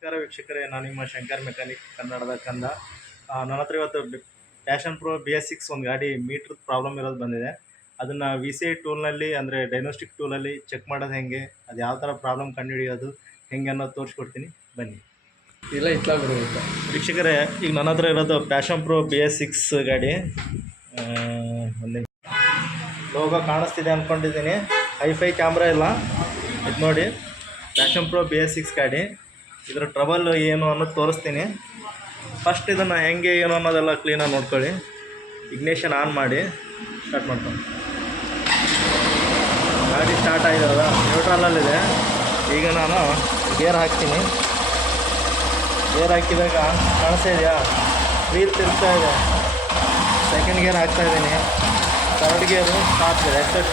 ನಮಸ್ಕಾರ ವೀಕ್ಷಕರೇ ನಾನು ನಿಮ್ಮ ಶಂಕರ್ ಮೆಕ್ಯಾನಿಕ್ ಕನ್ನಡದ ಕಂದ. ನನ್ನ ಹತ್ರ ಇವತ್ತು Passion Pro B S six ಒಂದು ಗಾಡಿ ಮೀಟ್ರ್ ಪ್ರಾಬ್ಲಮ್ ಇರೋದು ಬಂದಿದೆ. ಅದನ್ನು ವಿ ಸಿ ಐ ಟೂಲ್ನಲ್ಲಿ ಅಂದರೆ ಡೈನೋಸ್ಟಿಕ್ ಟೂಲಲ್ಲಿ ಚೆಕ್ ಮಾಡೋದು ಹೆಂಗೆ ಅದು ಯಾವ ಥರ ಪ್ರಾಬ್ಲಮ್ ಕಂಡುಹಿಡಿಯೋದು ಹೆಂಗೆ ಅನ್ನೋದು ತೋರಿಸ್ಕೊಡ್ತೀನಿ. ಬನ್ನಿ. ಇಲ್ಲ ಇತ್ಲ ಬರುತ್ತೆ ವೀಕ್ಷಕರೇ ಈಗ ನನ್ನ ಹತ್ರ ಇರೋದು Passion Pro B S six ಗಾಡಿ. ಒಂದು ಲೋಗೋ ಕಾಣಿಸ್ತಿದೆ ಅಂದ್ಕೊಂಡಿದ್ದೀನಿ ಹೈಫೈ ಕ್ಯಾಮ್ರಾ ಇಲ್ಲ. ಇದು ನೋಡಿ Passion Pro B S six ಗಾಡಿ. ಇದರ ಟ್ರಬಲ್ ಏನು ಅನ್ನೋದು ತೋರಿಸ್ತೀನಿ. ಫಸ್ಟ್ ಇದನ್ನು ಹೆಂಗೆ ಏನು ಅನ್ನೋದೆಲ್ಲ ಕ್ಲೀನಾಗಿ ನೋಡ್ಕೊಳ್ಳಿ. ಇಗ್ನೇಷನ್ ಆನ್ ಮಾಡಿ ಸ್ಟಾರ್ಟ್ ಮಾಡ್ಕೊಂಡು ಗಾಡಿ ಸ್ಟಾರ್ಟ್ ಆಗಿರೋದ? ನ್ಯೂಟ್ರಲಲ್ಲಿದೆ ಈಗ ನಾನು ಗೇರ್ ಹಾಕ್ತೀನಿ. ಗೇರ್ ಹಾಕಿದಾಗ ಕಾಣಿಸ್ತಾ ಇದೆಯಾ? ವೀಲ್ ತಿರ್ಗ್ತಾ ಇದೆ. ಸೆಕೆಂಡ್ ಗೇರ್ ಹಾಕ್ತಾ ಇದ್ದೀನಿ. ಥರ್ಡ್ ಗೇರು ಸ್ಟಾರ್ಟ್ ಇದೆ. ಎಕ್ಸೆಟ್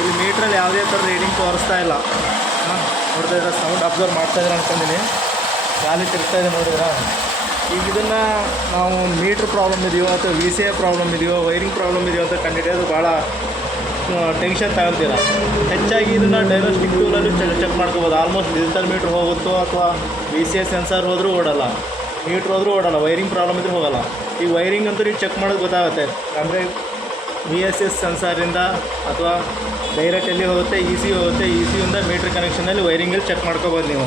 ಇಲ್ಲಿ ಮೀಟ್ರಲ್ಲಿ ಯಾವುದೇ ಥರ ರೀಡಿಂಗ್ ತೋರಿಸ್ತಾ ಇಲ್ಲ. ಇದ್ರೆ ಸೌಂಡ್ ಅಬ್ಸರ್ವ್ ಮಾಡ್ತಾ ಅನ್ಕೊಂಡಿದ್ದೀನಿ ಗಾಲಿ ತಿರ್ತಾ ಇದೆ ನೋಡಿದ್ರಾ? ಈಗ ಇದನ್ನು ನಾವು ಮೀಟ್ರ್ ಪ್ರಾಬ್ಲಮ್ ಇದೆಯೋ ಅಥವಾ ವಿ ಸಿ ಎ ಪ್ರಾಬ್ಲಮ್ ಇದೆಯೋ ವೈರಿಂಗ್ ಪ್ರಾಬ್ಲಮ್ ಇದೆಯೋ ಅಂತ ಕಂಡುಹಿಡಿಯೋದು ಭಾಳ ಟೆನ್ಷನ್ ತಗೊಳ್ತೀರ? ಹೆಚ್ಚಾಗಿ ಇದನ್ನು ಡೈನೋಸ್ಟಿಕ್ ಟೂಲಲ್ಲಿ ಚೆಕ್ ಮಾಡ್ಕೋಬೋದು. ಆಲ್ಮೋಸ್ಟ್ ಡಿಜಿಟಲ್ ಮೀಟ್ರ್ ಹೋಗುತ್ತೋ ಅಥವಾ ವಿ ಸಿ ಎ ಸೆನ್ಸರ್ ಹೋದರೂ ಓಡಲ್ಲ. ಮೀಟ್ರ್ ಹೋದರೂ ಓಡಲ್ಲ. ವೈರಿಂಗ್ ಪ್ರಾಬ್ಲಮ್ ಇದ್ರೂ ಹೋಗಲ್ಲ. ಈ ವೈರಿಂಗ್ ಅಂತೂ ನೀವು ಚೆಕ್ ಮಾಡೋದು ಗೊತ್ತಾಗುತ್ತೆ. ಅಂದರೆ ವಿ ಎಸ್ ಎಸ್ ಸೆನ್ಸಾರಿಂದ ಅಥವಾ ಡೈರೆಕ್ಟ್ ಎಲ್ಲಿ ಹೋಗುತ್ತೆ ಇ ಸಿ ಹೋಗುತ್ತೆ ಇ ಸಿಯಿಂದ ಮೀಟ್ರ್ ಕನೆಕ್ಷನಲ್ಲಿ ವೈರಿಂಗಲ್ಲಿ ಚೆಕ್ ಮಾಡ್ಕೋಬೋದು ನೀವು.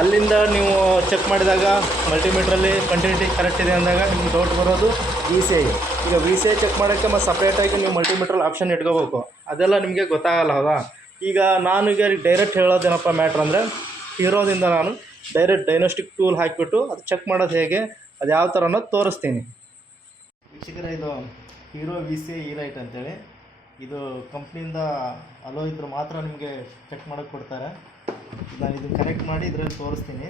ಅಲ್ಲಿಂದ ನೀವು ಚೆಕ್ ಮಾಡಿದಾಗ ಮಲ್ಟಿಮೀಟ್ರಲ್ಲಿ ಕಂಟಿನ್ಯೂಟಿ ಕರೆಕ್ಟ್ ಇದೆ ಅಂದಾಗ ನಿಮ್ಗೆ ಡೌಟ್ ಬರೋದು ವಿ ಸಿ ಐ ಈಗ ವಿ ಸಿ ಐ ಚೆಕ್ ಮಾಡೋಕ್ಕೆ ಮತ್ತು ಸಪ್ರೇಟಾಗಿ ನೀವು ಮಲ್ಟಿಮೀಟ್ರಲ್ಲಿ ಆಪ್ಷನ್ ಇಟ್ಕೋಬೇಕು. ಅದೆಲ್ಲ ನಿಮಗೆ ಗೊತ್ತಾಗಲ್ಲ, ಹೌದಾ? ಈಗ ನಾನು ಈಗ ಡೈರೆಕ್ಟ್ ಹೇಳೋದೇನಪ್ಪ ಮ್ಯಾಟ್ರ್ ಅಂದರೆ, ಹೀರೋದಿಂದ ನಾನು ಡೈರೆಕ್ಟ್ ಡೈನೋಸ್ಟಿಕ್ ಟೂಲ್ ಹಾಕಿಬಿಟ್ಟು ಅದು ಚೆಕ್ ಮಾಡೋದು ಹೇಗೆ, ಅದು ಯಾವ ಥರ ಅನ್ನೋದು ತೋರಿಸ್ತೀನಿ. ವೀಕ್ಷಕರೇ, ಇದು hero V C E light ಅಂತೇಳಿ. ಇದು ಕಂಪ್ನಿಯಿಂದ ಅಲೋ ಇದ್ರೆ ಮಾತ್ರ ನಿಮಗೆ ಚೆಕ್ ಮಾಡೋಕ್ಕೆ ಕೊಡ್ತಾರೆ. ನಾನು ಇದು ಕನೆಕ್ಟ್ ಮಾಡಿ ಇದರಲ್ಲಿ ತೋರಿಸ್ತೀನಿ.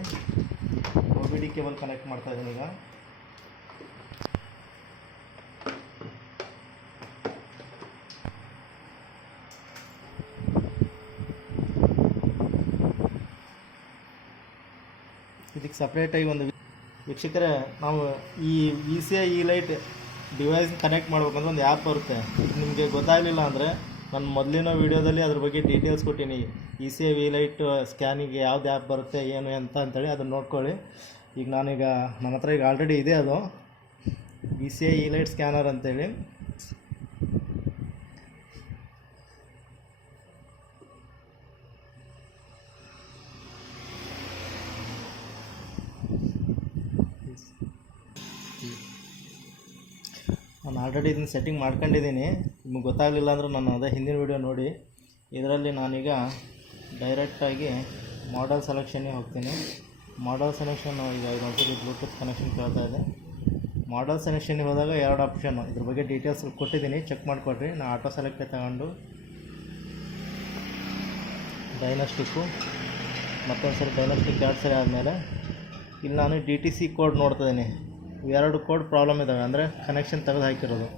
O B D cable connect ಮಾಡ್ತಾ ಇದ್ದೀನಿ ಈಗ. ಇದಕ್ಕೆ ಸಪ್ರೇಟಾಗಿ ಒಂದು ವೀಕ್ಷಕರೇ, ನಾವು ಈ V C I light device connect ಮಾಡ್ಬೇಕಂದ್ರೆ ಒಂದು ಆ್ಯಪ್ ಬರುತ್ತೆ. ನಿಮಗೆ ಗೊತ್ತಾಗಲಿಲ್ಲ ಅಂದರೆ ನಾನು ಮೊದಲಿನ ವೀಡಿಯೋದಲ್ಲಿ ಅದ್ರ ಬಗ್ಗೆ ಡೀಟೇಲ್ಸ್ ಕೊಟ್ಟೀನಿ. ಇ ಸಿ ವಿ ಲೈಟ್ ಸ್ಕ್ಯಾನಿಗೆ ಯಾವ್ದು ಆ್ಯಪ್ ಬರುತ್ತೆ, ಏನು ಅಂತ ಅಂತೇಳಿ ಅದನ್ನು ನೋಡ್ಕೊಳ್ಳಿ. ಈಗ ನಾನೀಗ ನನ್ನ ಹತ್ರ ಈಗ ಆಲ್ರೆಡಿ ಇದೆ ಅದು. E C I E light scanner ಅಂತೇಳಿ. ನಾನು ಆಲ್ರೆಡಿ ಇದನ್ನು ಸೆಟ್ಟಿಂಗ್ ಮಾಡ್ಕೊಂಡಿದ್ದೀನಿ. ನಿಮಗೆ ಗೊತ್ತಾಗಲಿಲ್ಲ ಅಂದ್ರೆ ನಾನು ಅದೇ ಹಿಂದಿನ ವೀಡಿಯೋ ನೋಡಿ. ಇದರಲ್ಲಿ ನಾನೀಗ ಡೈರೆಕ್ಟಾಗಿ ಮಾಡಲ್ ಸೆಲೆಕ್ಷನ್ಗೆ ಹೋಗ್ತೀನಿ. ಮಾಡಲ್ ಸೆಲೆಕ್ಷನ್ ಈಗ ಇದೊಂದ್ಸರಿ ಬ್ಲೂಟೂತ್ ಕನೆಕ್ಷನ್ ಕೇಳ್ತಾ ಇದೆ. ಮಾಡಲ್ ಸೆಲೆಕ್ಷನ್ಗೆ ಹೋದಾಗ ಎರಡು ಆಪ್ಷನ್ ಇದ್ರ ಬಗ್ಗೆ ಡೀಟೇಲ್ಸ್ ಕೊಟ್ಟಿದ್ದೀನಿ. ಚೆಕ್ ಮಾಡಿಕೊಡ್ರಿ. ನಾನು ಆಟೋ ಸೆಲೆಕ್ಟ್ ತಗೊಂಡು ಡೈನಸ್ಟಿಕ್ಕು ಮತ್ತೊಂದು ಸರಿ ಡೈನಸ್ಟಿಕ್ ಎರಡು ಸರಿ ಆದಮೇಲೆ. ಇಲ್ಲಿ ನಾನು ಡಿ ಟಿ ಸಿ ಕೋಡ್ ನೋಡ್ತಾ ಎರಡು ಕೋಡ್ ಪ್ರಾಬ್ಲಮ್ ಇದ್ದಾವೆ ಅಂದರೆ ಕನೆಕ್ಷನ್ ತೆಗೆದು ಹಾಕಿರೋದು.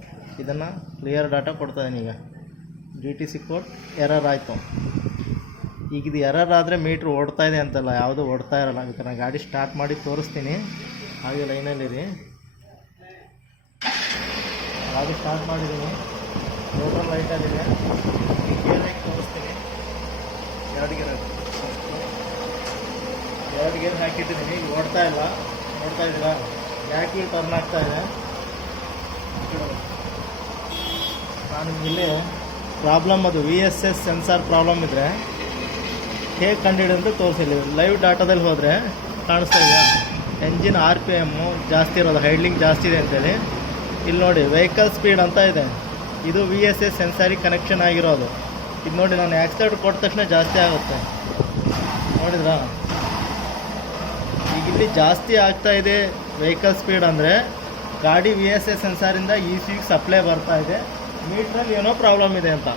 ಇದನ್ನು ಕ್ಲಿಯರ್ ಡಾಟಾ ಕೊಡ್ತಾ ಈಗ. D T C code error ಆಯಿತು. ಈಗ ಇದು ಎರರ್ ಆದರೆ ಮೀಟ್ರ್ ಓಡ್ತಾ ಇದೆ ಅಂತಲ್ಲ, ಯಾವುದೂ ಓಡ್ತಾ ಇರಲ್ಲ. ಅದಕ್ಕೆ ನಾನು ಗಾಡಿ ಸ್ಟಾರ್ಟ್ ಮಾಡಿ ತೋರಿಸ್ತೀನಿ. ಹಾಗೆ ಲೈನಲ್ಲಿರಿ ಗಾಡಿ ಸ್ಟಾರ್ಟ್ ಮಾಡಿದ್ದೀನಿ ಟೋಟಲ್ ಲೈಟ್ ಆಗಿದೆ ತೋರಿಸ್ತೀನಿ. ಎರಡು ಗೇರ್ ಎರಡು ಗೇರ್ ಹಾಕಿಟ್ಟಿದ್ದೀನಿ ಈಗ ಓಡ್ತಾ ಇಲ್ಲ. ಓಡ್ತಾ ಇದ್ದೀರಾ? ಯಾಕೆ ಟರ್ನ್ ಆಗ್ತಾ ಇದೆ. ನಾನು ಇಲ್ಲಿ ಪ್ರಾಬ್ಲಮ್ ಅದು V S S sensor problem ಇದ್ದರೆ ಹೇಗೆ ಕಂಡುಹಿಡಿದು ಅಂತ ತೋರಿಸಿಲ್ಲ ಲೈವ್ ಡಾಟಾದಲ್ಲಿ ಹೋದರೆ ಕಾಣಿಸ್ತಾ ಇದೆಯಾ ಎಂಜಿನ್ ಆರ್ ಪಿ ಎಮ್ಮು ಜಾಸ್ತಿ ಇರೋದು ಹೈಡ್ಲಿಂಗ್ ಜಾಸ್ತಿ ಇದೆ ಅಂತೇಳಿ. ಇಲ್ಲಿ ನೋಡಿ ವೆಹಿಕಲ್ ಸ್ಪೀಡ್ ಅಂತ ಇದೆ. ಇದು ವಿ ಎಸ್ ಎಸ್ ಸೆನ್ಸಾರಿಗೆ ಕನೆಕ್ಷನ್ ಆಗಿರೋದು. ಇದು ನೋಡಿ, ನಾನು ಆಕ್ಸಿಡೆಂಟ್ ಕೊಟ್ಟ ತಕ್ಷಣ ಜಾಸ್ತಿ ಆಗುತ್ತೆ. ನೋಡಿದ್ರಾ? ಈಗ ಇಲ್ಲಿ ಜಾಸ್ತಿ ಆಗ್ತಾ ಇದೆ. ವೆಹಿಕಲ್ ಸ್ಪೀಡ್ ಅಂದರೆ ಗಾಡಿ ವಿ ಎಸ್ ಎ ಸೆನ್ಸಾರಿಂದ ಇ ಸಿಗೆ ಸಪ್ಲೈ ಬರ್ತಾ ಇದೆ. ಮೀಟ್ರಲ್ಲಿ ಏನೋ ಪ್ರಾಬ್ಲಮ್ ಇದೆ ಅಂತ.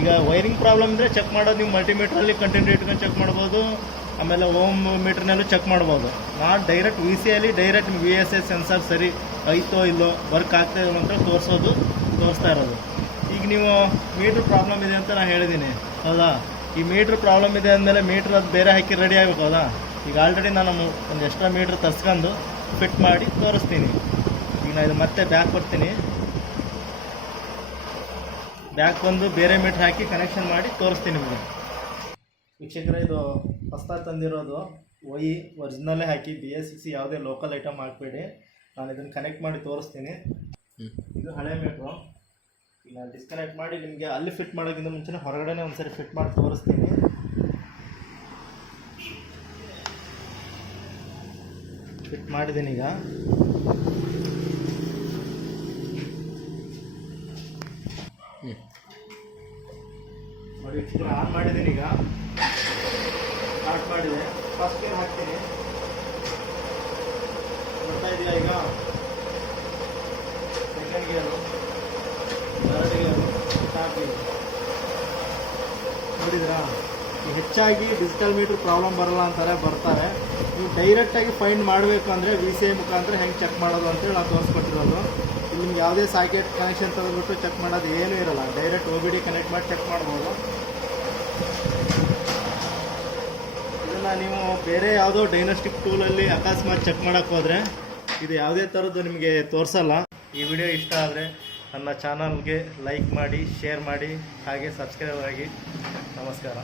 ಈಗ ವೈರಿಂಗ್ ಪ್ರಾಬ್ಲಮ್ ಇದ್ದರೆ ಚೆಕ್ ಮಾಡೋದು ನೀವು ಮಲ್ಟಿಮೀಟ್ರಲ್ಲಿ ಕಂಟಿನ್ಯೂ ಇಟ್ಕೊಂಡು ಚೆಕ್ ಮಾಡ್ಬೋದು. ಆಮೇಲೆ ಓಮ್ ಮೀಟ್ರ್ನಲ್ಲೂ ಚೆಕ್ ಮಾಡ್ಬೋದು. ನಾನು ಡೈರೆಕ್ಟ್ ವಿ ಸಿ ಅಲ್ಲಿ direct V S S sensor ಸರಿ ಐತೋ ಇಲ್ಲೋ ವರ್ಕ್ ಆಗ್ತಾ ಇಲ್ಲ ಅಂತ ತೋರಿಸೋದು, ತೋರಿಸ್ತಾ ಇರೋದು. ಈಗ ನೀವು ಮೀಟ್ರ್ ಪ್ರಾಬ್ಲಮ್ ಇದೆ ಅಂತ ನಾನು ಹೇಳಿದ್ದೀನಿ ಹೌದಾ? ಈ ಮೀಟ್ರ್ ಪ್ರಾಬ್ಲಮ್ ಇದೆ ಅಂದಮೇಲೆ ಮೀಟ್ರ್ ಅದು ಬೇರೆ ಹಾಕಿ ರೆಡಿ ಆಗಬೇಕು, ಹೌದಾ? ಈಗ ಆಲ್ರೆಡಿ ನಾನು ಒಂದು ಎಕ್ಸ್ಟ್ರಾ ಮೀಟ್ರ್ ತರ್ಸ್ಕೊಂಡು ಫಿಟ್ ಮಾಡಿ ತೋರಿಸ್ತೀನಿ. ಈಗ ನಾನು ಇದು ಮತ್ತೆ ಬ್ಯಾಕ್ ಬರ್ತೀನಿ. ಬ್ಯಾಕ್ ಬಂದು ಬೇರೆ ಮೀಟ್ರ್ ಹಾಕಿ ಕನೆಕ್ಷನ್ ಮಾಡಿ ತೋರಿಸ್ತೀನಿ ನಿಮಗೆ. ವೀಕ್ಷಕರ ಇದು ಹೊಸ್ದಾಗಿ ತಂದಿರೋದು ಒಯ್ ಒರಿಜಿನಲ್ಲೇ ಹಾಕಿ ಬಿ ಎಸ್ ಸಿ ಸಿ ಯಾವುದೇ ಲೋಕಲ್ ಐಟಮ್ ಹಾಕಬೇಡಿ. ನಾನು ಇದನ್ನು ಕನೆಕ್ಟ್ ಮಾಡಿ ತೋರಿಸ್ತೀನಿ. ಇದು ಹಳೆ ಮೀಟ್ರು ಈಗ ನಾನು ಡಿಸ್ಕನೆಕ್ಟ್ ಮಾಡಿ ನಿಮಗೆ ಅಲ್ಲಿ ಫಿಟ್ ಮಾಡೋಕ್ಕಿಂತ ಮುಂಚೆ ಹೊರಗಡೆನೇ ಒಂದ್ಸರಿ ಫಿಟ್ ಮಾಡಿ ತೋರಿಸ್ತೀನಿ. ಫಿಟ್ ಮಾಡಿದ್ದೀನಿ ಈಗ. ನೋಡಿ ಆನ್ ಮಾಡಿದ್ದೀನಿ ಈಗ. ಸ್ಟಾರ್ಟ್ ಮಾಡಿದೆ. ಫಸ್ಟ್ ಗೇರ್ ಹಾಕ್ತೀನಿ. ನೋಡ್ತಾ ಇದೆಯಾ ಈಗ? Second gear third gear start ನೋಡಿದ್ರಾ? ಹೆಚ್ಚಾಗಿ ಡಿಜಿಟಲ್ ಮೀಟ್ರ್ ಪ್ರಾಬ್ಲಮ್ ಬರಲ್ಲ ಅಂತಾರೆ, ಬರ್ತಾರೆ. ಡೈರೆಕ್ಟಾಗಿ ಫೈಂಡ್ ಮಾಡಬೇಕು ಅಂದರೆ ವಿ ಸಿ ಐ ಮುಖಾಂತರ ಹೆಂಗೆ ಚೆಕ್ ಮಾಡೋದು ಅಂತೇಳಿ ನಾವು ತೋರಿಸ್ಕೊಟ್ಟಿರೋದು. ಇಲ್ಲಿ ನಿಮ್ಗೆ ಯಾವುದೇ ಸಾಕೆಟ್ ಕನೆಕ್ಷನ್ ತೆಗೆದ್ಬಿಟ್ಟು ಚೆಕ್ ಮಾಡೋದು ಏನೂ ಇರಲ್ಲ. Direct O B D connect ಮಾಡಿ ಚೆಕ್ ಮಾಡ್ಬೋದು. ಇದನ್ನು ನೀವು ಬೇರೆ ಯಾವುದೋ ಡೈನಸ್ಟಿಕ್ ಟೂಲಲ್ಲಿ ಅಕಸ್ಮಾತ್ ಚೆಕ್ ಮಾಡೋಕ್ಕೆ ಹೋದರೆ ಇದು ಯಾವುದೇ ಥರದ್ದು ನಿಮಗೆ ತೋರಿಸಲ್ಲ. ಈ ವಿಡಿಯೋ ಇಷ್ಟ ಆದರೆ ನನ್ನ ಚಾನಲ್ಗೆ ಲೈಕ್ ಮಾಡಿ ಶೇರ್ ಮಾಡಿ, ಹಾಗೆ ಸಬ್ಸ್ಕ್ರೈಬ್ ಆಗಿ. ನಮಸ್ಕಾರ.